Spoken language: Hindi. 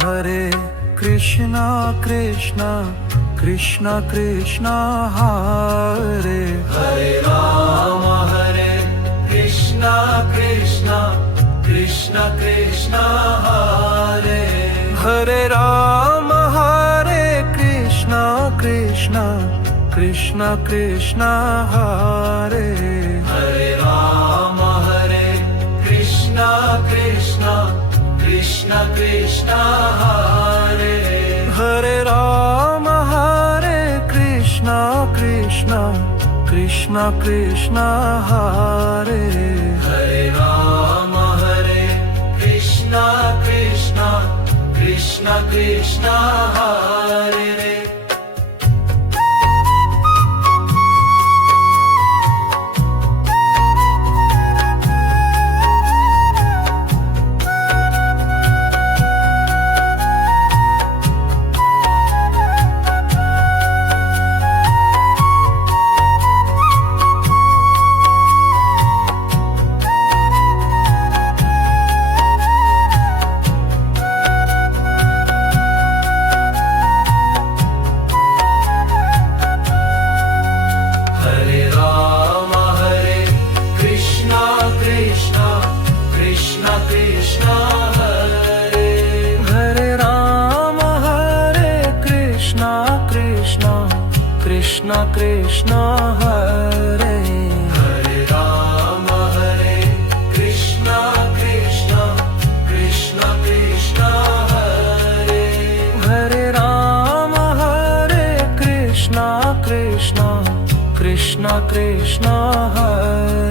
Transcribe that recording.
हरे कृष्णा कृष्णा कृष्णा कृष्णा हरे हरे राम कृष्णा कृष्णा कृष्णा कृष्णा हरे हरे राम कृष्णा कृष्णा कृष्णा कृष्णा हरे हरे राम कृष्णा कृष्णा कृष्णा कृष्णा हरे हरे राम कृष्णा कृष्णा कृष्णा कृष्णा हरे हरे राम कृष्णा कृष्णा कृष्णा कृष्णा हरे कृष्णा कृष्णा हरे हरे राम कृष्णा कृष्णा कृष्णा कृष्णा हरे हरे राम कृष्णा कृष्णा कृष्णा कृष्णा हरे